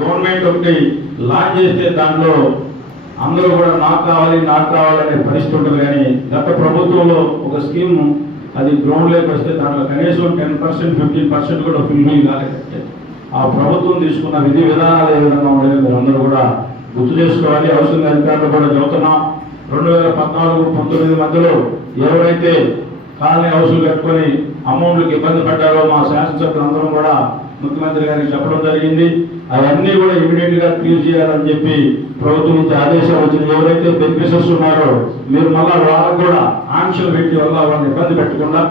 Government ఒకటి launch చేస్తే దాంట్లో అందరూ కూడా నాకు కావాలి నాకు కావాలనే పరిస్థితి ఉంటుంది. కానీ గత ప్రభుత్వంలో ఒక స్కీమ్ అది గ్రౌండ్లోకి వస్తే దాంట్లో కనీసం టెన్ పర్సెంట్ ఫిఫ్టీన్ పర్సెంట్ కూడా ఫిల్ఫిల్ కాలేదు. ఆ ప్రభుత్వం తీసుకున్న విధి విధానాలు ఏ విధంగా ఉండేది మీరు అందరూ కూడా గుర్తు చేసుకోవాలి. అవసరం అధికారులు కూడా చెబుతున్నాం రెండు వేల పద్నాలుగు పంతొమ్మిది మధ్యలో ఎవరైతే కాలనీ హౌసులు కట్టుకొని అమౌంట్కి ఇబ్బంది పడ్డారో మా శాసనసభ్యులందరం కూడా ముఖ్యమంత్రి గారికి చెప్పడం జరిగింది. అవన్నీ కూడా ఇమీడియట్గా క్లియర్ చేయాలని చెప్పి ప్రభుత్వం నుంచి ఆదేశాలు వచ్చింది. ఎవరైతే బెనిఫిషర్స్ ఉన్నారో మీరు మళ్ళా వాళ్ళకు కూడా ఆంక్షలు పెట్టి వల్ల వాళ్ళని ఇబ్బంది పెట్టకుండా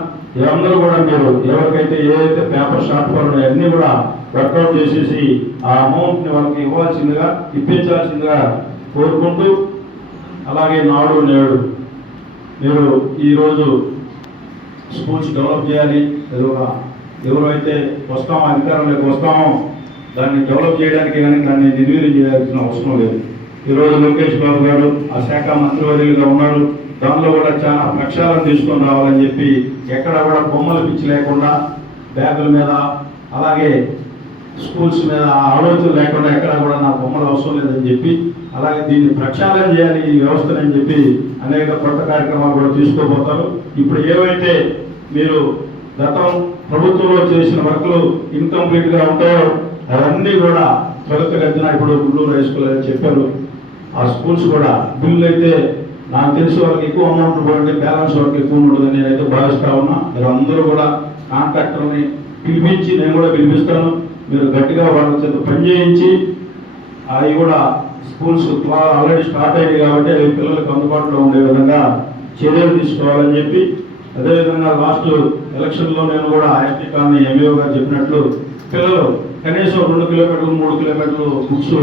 అందరూ కూడా మీరు ఎవరికైతే ఏదైతే పేపర్ షార్ట్ ఫాల్ అన్నీ కూడా వర్కౌట్ చేసేసి ఆ అమౌంట్ని వాళ్ళకి ఇవ్వాల్సిందిగా ఇప్పించాల్సిందిగా కోరుకుంటూ అలాగే నాడు నేడు మీరు ఈరోజు స్కూల్స్ డెవలప్ చేయాలి. ఏదో ఎవరైతే వస్తామో అధికారంలోకి వస్తామో దాన్ని డెవలప్ చేయడానికి కానీ దాన్ని నిర్వీర్యం చేయాల్సిన అవసరం లేదు. ఈరోజు లోకేష్ బాబు గారు ఆ శాఖ మంత్రివర్యులుగా ఉన్నారు. దానిలో కూడా చాలా ప్రక్షాళన తీసుకొని రావాలని చెప్పి ఎక్కడ కూడా బొమ్మలు పిచ్చి లేకుండా బ్యాగుల మీద అలాగే స్కూల్స్ మీద ఆలోచన లేకుండా ఎక్కడ కూడా నా బొమ్మలు అవసరం లేదని చెప్పి అలాగే దీన్ని ప్రక్షాళన చేయాలి ఈ వ్యవస్థను అని చెప్పి అనేక కొత్త కార్యక్రమాలు కూడా తీసుకోబోతారు. ఇప్పుడు ఏవైతే మీరు గతం ప్రభుత్వంలో చేసిన వర్క్లు ఇన్కంప్లీట్గా ఉంటాయో అవన్నీ కూడా త్వరితగతిన ఇప్పుడు గుంటూరు హై స్కూల్ అని చెప్పారు. ఆ స్కూల్స్ కూడా బిల్లు అయితే నాకు తెలిసి వాళ్ళకి ఎక్కువ అమౌంట్ పడండి బ్యాలెన్స్ వాళ్ళకి ఎక్కువ ఉంటుందని నేనైతే భావిస్తా ఉన్నా. మీరు అందరూ కూడా కాంట్రాక్టర్ని పిలిపించి నేను కూడా పిలిపిస్తాను. మీరు గట్టిగా వాళ్ళ చేత పని చేయించి అవి కూడా స్కూల్స్ ఆల్రెడీ స్టార్ట్ అయ్యాయి కాబట్టి అవి పిల్లలకు అందుబాటులో ఉండే విధంగా చర్యలు తీసుకోవాలని చెప్పి అదేవిధంగా లాస్ట్ ఎలక్షన్లో నేను కూడా ఐటీ కాలనీ ఎంఈఓ గారు చెప్పినట్లు పిల్లలు కనీసం రెండు కిలోమీటర్లు మూడు కిలోమీటర్లు బుక్స్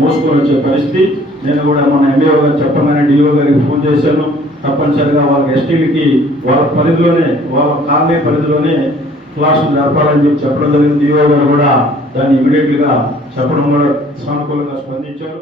మోసుకొని వచ్చే పరిస్థితి. నేను కూడా మన ఎంఈఓ గారు చెప్పగానే డిఓ గారికి ఫోన్ చేశాను. తప్పనిసరిగా వాళ్ళ ఎస్టీలకి వాళ్ళ పరిధిలోనే వాళ్ళ కాలనీ పరిధిలోనే క్లాసులు జరపాలని చెప్పి చెప్పడం జరిగింది. డిఓ గారు కూడా దాన్ని ఇమీడియట్గా చెప్పడం కూడా సానుకూలంగా స్పందించారు.